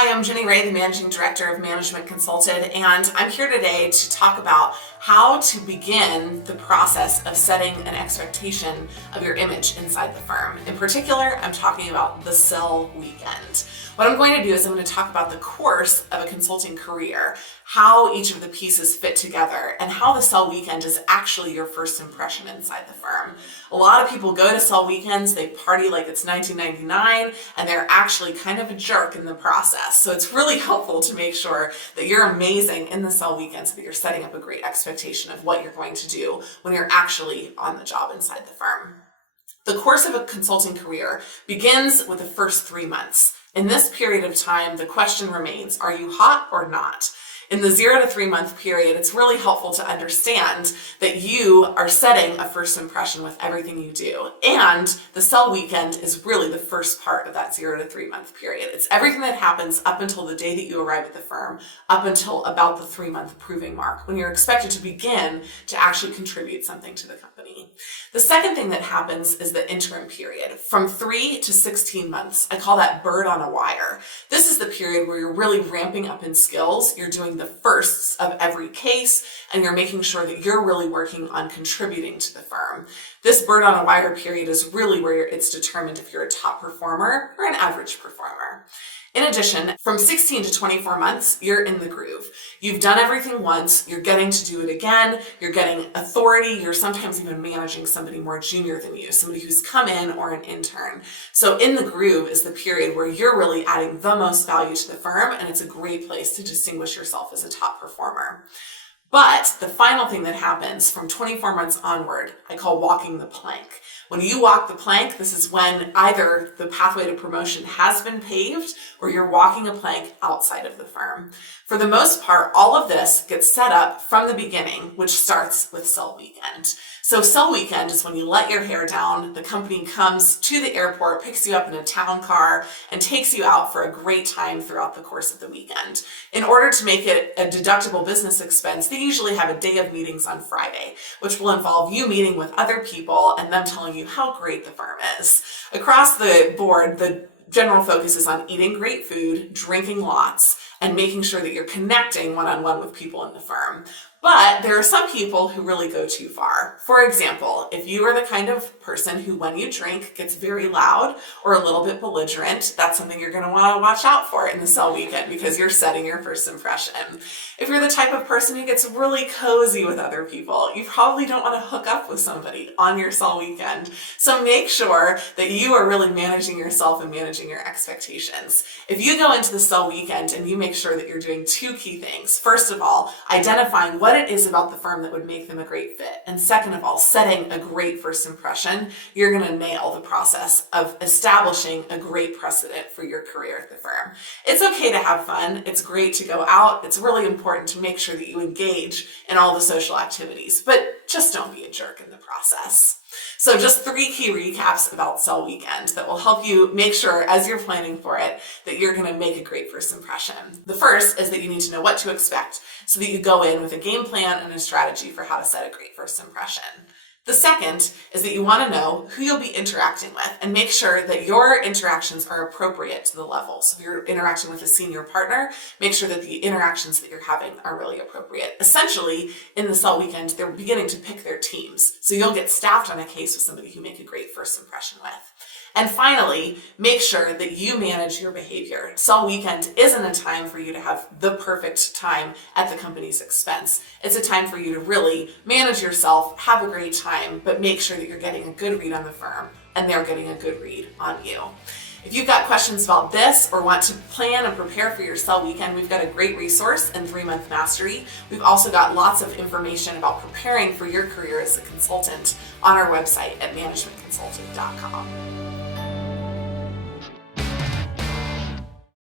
Hi, I'm Jenny Ray, the Managing Director of Management Consulted, and I'm here today to talk about how to begin the process of setting an expectation of your image inside the firm. In particular, I'm talking about the sell weekend. What I'm going to do is I'm going to talk about the course of a consulting career, how each of the pieces fit together, and how the sell weekend is actually your first impression inside the firm. A lot of people go to sell weekends, they party like it's 1999, and they're actually kind of a jerk in the process. So it's really helpful to make sure that you're amazing in the sell weekend so that you're setting up a great expectation of what you're going to do when you're actually on the job inside the firm. The course of a consulting career begins with the first 3 months. In this period of time, the question remains, are you hot or not? In the 0 to 3 month period, it's really helpful to understand that you are setting a first impression with everything you do. And the sell weekend is really the first part of that 0 to 3 month period. It's everything that happens up until the day that you arrive at the firm, up until about the 3 month proving mark, when you're expected to begin to actually contribute something to the company. The second thing that happens is the interim period, from 3 to 16 months. I call that bird on a wire. This is the period where you're really ramping up in skills. You're doing the firsts of every case, and you're making sure that you're really working on contributing to the firm. This bird on a wire period is really where it's determined if you're a top performer or an average performer. In addition, from 16 to 24 months, you're in the groove. You've done everything once, you're getting to do it again, you're getting authority, you're sometimes even managing somebody more junior than you, somebody who's come in or an intern. So in the groove is the period where you're really adding the most value to the firm, and it's a great place to distinguish yourself as a top performer. But the final thing that happens from 24 months onward, I call walking the plank. When you walk the plank, this is when either the pathway to promotion has been paved or you're walking a plank outside of the firm. For the most part, all of this gets set up from the beginning, which starts with sell weekend. So sell weekend is when you let your hair down, the company comes to the airport, picks you up in a town car, and takes you out for a great time throughout the course of the weekend. In order to make it a deductible business expense, they usually have a day of meetings on Friday, which will involve you meeting with other people and them telling you how great the firm is. Across the board, the general focus is on eating great food, drinking lots, and making sure that you're connecting one-on-one with people in the firm. But there are some people who really go too far. For example, if you are the kind of person who, when you drink, gets very loud or a little bit belligerent, that's something you're going to want to watch out for in the sell weekend because you're setting your first impression. If you're the type of person who gets really cozy with other people, you probably don't want to hook up with somebody on your sell weekend. So make sure that you are really managing yourself and managing your expectations. If you go into the sell weekend and you make sure that you're doing two key things. First of all, identifying what it is about the firm that would make them a great fit. And second of all, setting a great first impression, you're going to nail the process of establishing a great precedent for your career at the firm. It's okay to have fun. It's great to go out. It's really important to make sure that you engage in all the social activities, but just don't be a jerk in the process. So just 3 key recaps about sell weekend that will help you make sure as you're planning for it that you're going to make a great first impression. The first is that you need to know what to expect so that you go in with a game plan and a strategy for how to set a great first impression. The second is that you want to know who you'll be interacting with and make sure that your interactions are appropriate to the level. So if you're interacting with a senior partner, make sure that the interactions that you're having are really appropriate. Essentially, in the sell weekend, they're beginning to pick their teams. So you'll get staffed on a case with somebody who make a great first impression with. And finally, make sure that you manage your behavior. Sell weekend isn't a time for you to have the perfect time at the company's expense. It's a time for you to really manage yourself, have a great time, but make sure that you're getting a good read on the firm and they're getting a good read on you. If you've got questions about this or want to plan and prepare for your sell weekend, we've got a great resource in 3-Month Mastery. We've also got lots of information about preparing for your career as a consultant on our website at managementconsulting.com.